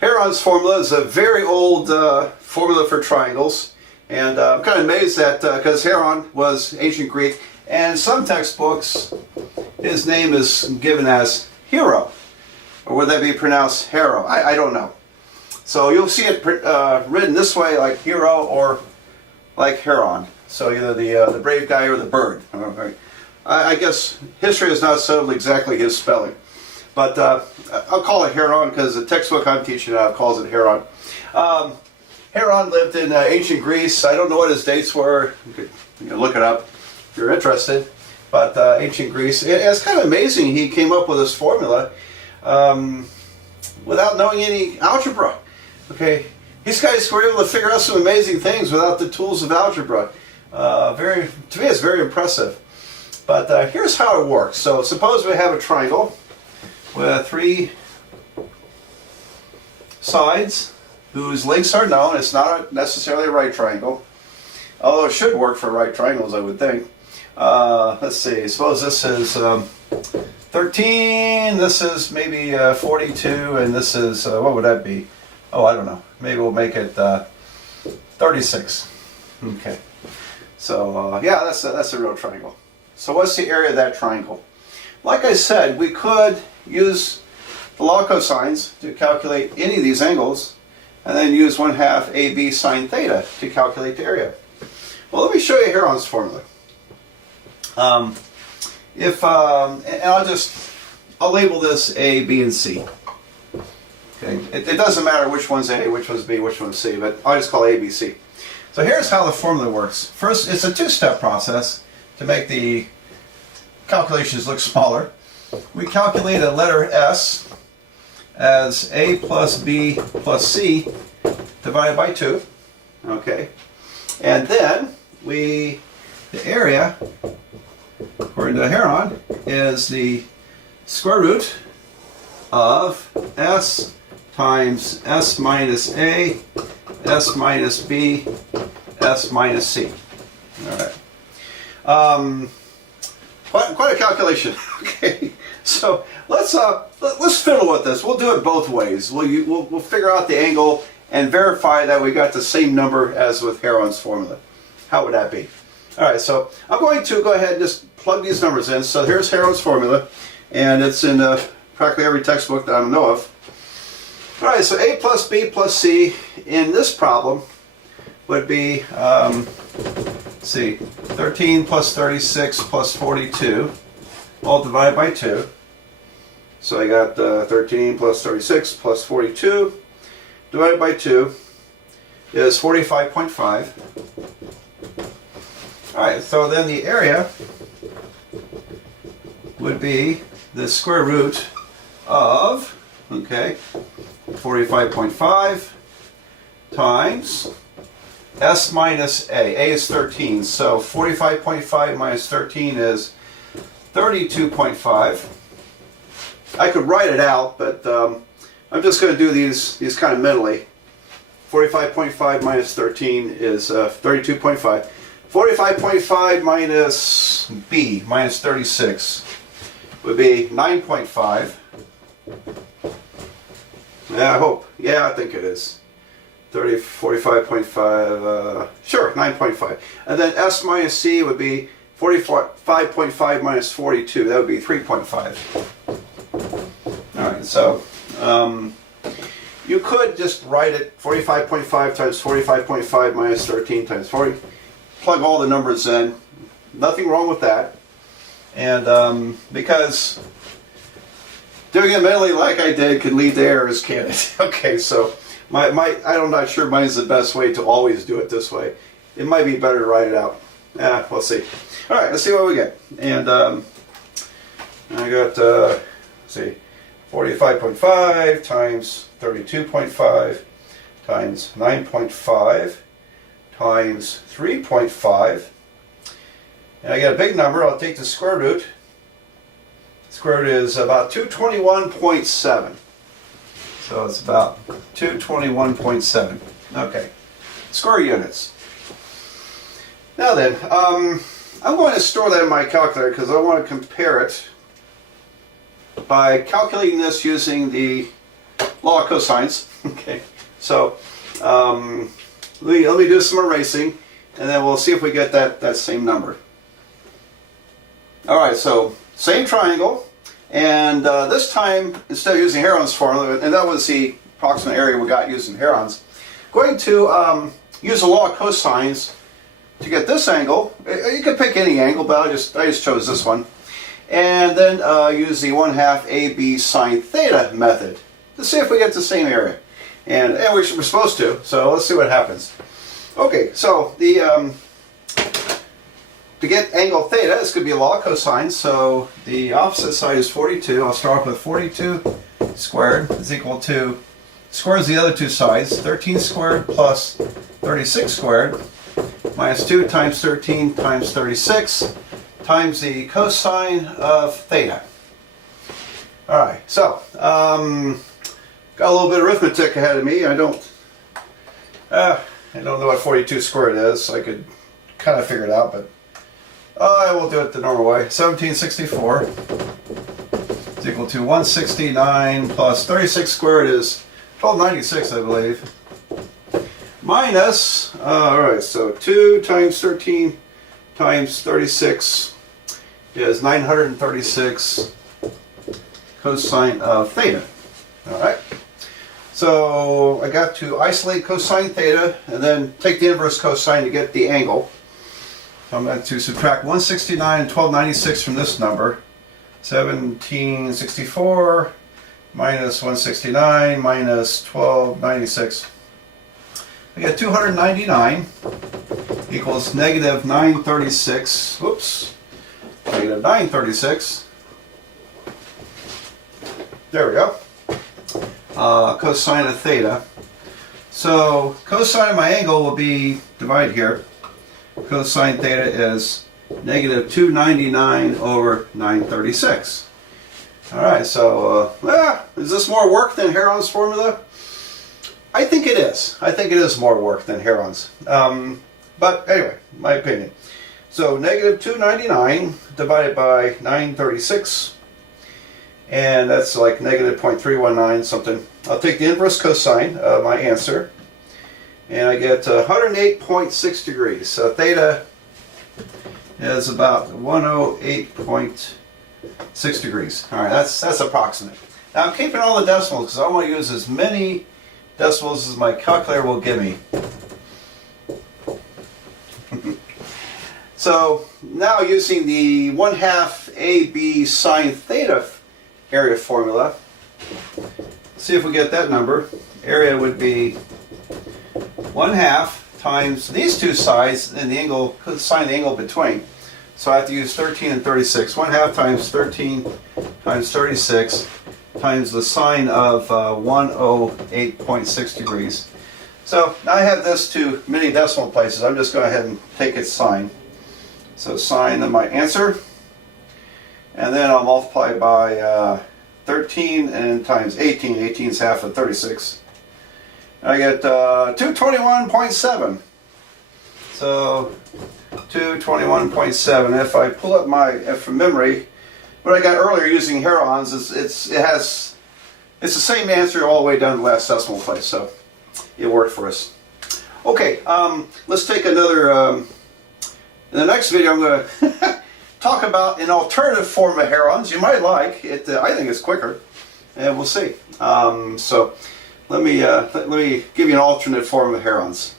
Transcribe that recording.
Heron's formula is a very old formula for triangles, and I'm kind of amazed that because Heron was ancient Greek, and in some textbooks his name is given as Hero, or would that be pronounced Hero? I don't know. So you'll see it written this way, like Hero, or like Heron. So either the brave guy or the bird. I guess history has not settled exactly his spelling. But I'll call it Heron because the textbook I'm teaching now calls it Heron. Heron lived in ancient Greece. I don't know what his dates were. You can look it up if you're interested. But ancient Greece. It's kind of amazing he came up with this formula without knowing any algebra. Okay, these guys were able to figure out some amazing things without the tools of algebra. To me, it's very impressive. But here's how it works. So suppose we have a triangle with three sides whose lengths are known. It's not necessarily a right triangle, although it should work for right triangles, I would think. Let's see, suppose this is 13, this is maybe 42, and this is, what would that be? Oh, I don't know. Maybe we'll make it 36. Okay. So, yeah, that's a real triangle. So what's the area of that triangle? Like I said, we could use the law of cosines to calculate any of these angles, and then use 1/2 AB sine theta to calculate the area. Well, let me show you Heron's formula. And I'll label this A, B, and C. Okay, it doesn't matter which one's A, which one's B, which one's C, but I'll just call A, B, C. So here's how the formula works. First, it's a two-step process to make the calculations look smaller. We calculate a letter S as A plus B plus C divided by 2. Okay, and then the area, according to Heron, is the square root of S times S minus A, S minus B, S minus C. All right. Quite a calculation. Okay. So let's fiddle with this. We'll do it both ways. We'll figure out the angle and verify that we got the same number as with Heron's formula. How would that be? All right. So I'm going to go ahead and just plug these numbers in. So here's Heron's formula, and it's in practically every textbook that I know of. All right. So A plus B plus C in this problem would be, let's see, 13 plus 36 plus 42, all divided by 2. So I got 13 plus 36 plus 42 divided by 2 is 45.5. All right, so then the area would be the square root of, okay, 45.5 times S minus A. A is 13, so 45.5 minus 13 is 32.5. I could write it out, but I'm just going to do these kind of mentally. 45.5 minus 13 is 32.5. 45.5 minus B, minus 36, would be 9.5. Yeah, I hope. Yeah, I think it is. 45.5, sure, 9.5. And then S minus C would be 45.5 minus 42. That would be 3.5. All right, so you could just write it 45.5 times 45.5 minus 13 times 40. Plug all the numbers in. Nothing wrong with that. And because doing it mentally like I did can lead to errors, can't it? Okay, so I'm not sure mine's the best way to always do it this way. It might be better to write it out. Yeah, we'll see. All right, let's see what we get. And I got, let's see, 45.5 times 32.5 times 9.5 times 3.5. And I get a big number. I'll take the square root. Square root is about 221.7. So it's about 221.7. Okay. Square units. Now then, I'm going to store that in my calculator because I want to compare it by calculating this using the law of cosines. Okay, so let me do some erasing, and then we'll see if we get that same number. All right, so same triangle, and this time, instead of using Heron's formula, and that was the approximate area we got using Heron's, going to use the law of cosines to get this angle. You can pick any angle, but I just chose this one. And then use the 1/2 AB sine theta method to see if we get the same area. And we're supposed to, so let's see what happens. Okay, so to get angle theta, this could be a law of cosines. So the opposite side is 42. I'll start off with 42 squared is equal to, squares the other two sides, 13 squared plus 36 squared minus 2 times 13 times 36 times the cosine of theta. Alright, so got a little bit of arithmetic ahead of me. I don't know what 42 squared is. I could kind of figure it out, but I will do it the normal way. 1764 is equal to 169 plus 36 squared is 1296, I believe. Minus, alright, so 2 times 13 times 36 is 936 cosine of theta. Alright, so I got to isolate cosine theta and then take the inverse cosine to get the angle. So I'm going to subtract 169 and 1296 from this number. 1764 minus 169 minus 1296. I get 299 equals negative 936. Whoops. Negative 936. There we go. Cosine of theta. So cosine of my angle will be divided here. Cosine theta is negative 299 over 936. Alright, so is this more work than Heron's formula? I think it is. I think it is more work than Heron's. But anyway, my opinion. So negative 299 divided by 936, and that's like negative 0.319 something. I'll take the inverse cosine of my answer, and I get 108.6 degrees. So theta is about 108.6 degrees. All right, that's approximate. Now I'm keeping all the decimals because I want to use as many decimals as my calculator will give me. So now using the 1/2 AB sine theta area formula, see if we get that number. Area would be 1/2 times these two sides and the angle, sine the angle between. So I have to use 13 and 36. 1/2 times 13 times 36 times the sine of 108.6 degrees. So now I have this to many decimal places. I'm just going to go ahead and take its sine. So sine of my answer, and then I'll multiply by 13 and times 18. 18 is half of 36. I get 221.7. So 221.7. If I pull up from memory, what I got earlier using Heron's, it's the same answer all the way down to the last decimal place. So it worked for us. Okay, let's take another. In the next video, I'm going to talk about an alternative form of Heron's. You might like it. I think it's quicker, and we'll see. So let me give you an alternate form of Heron's.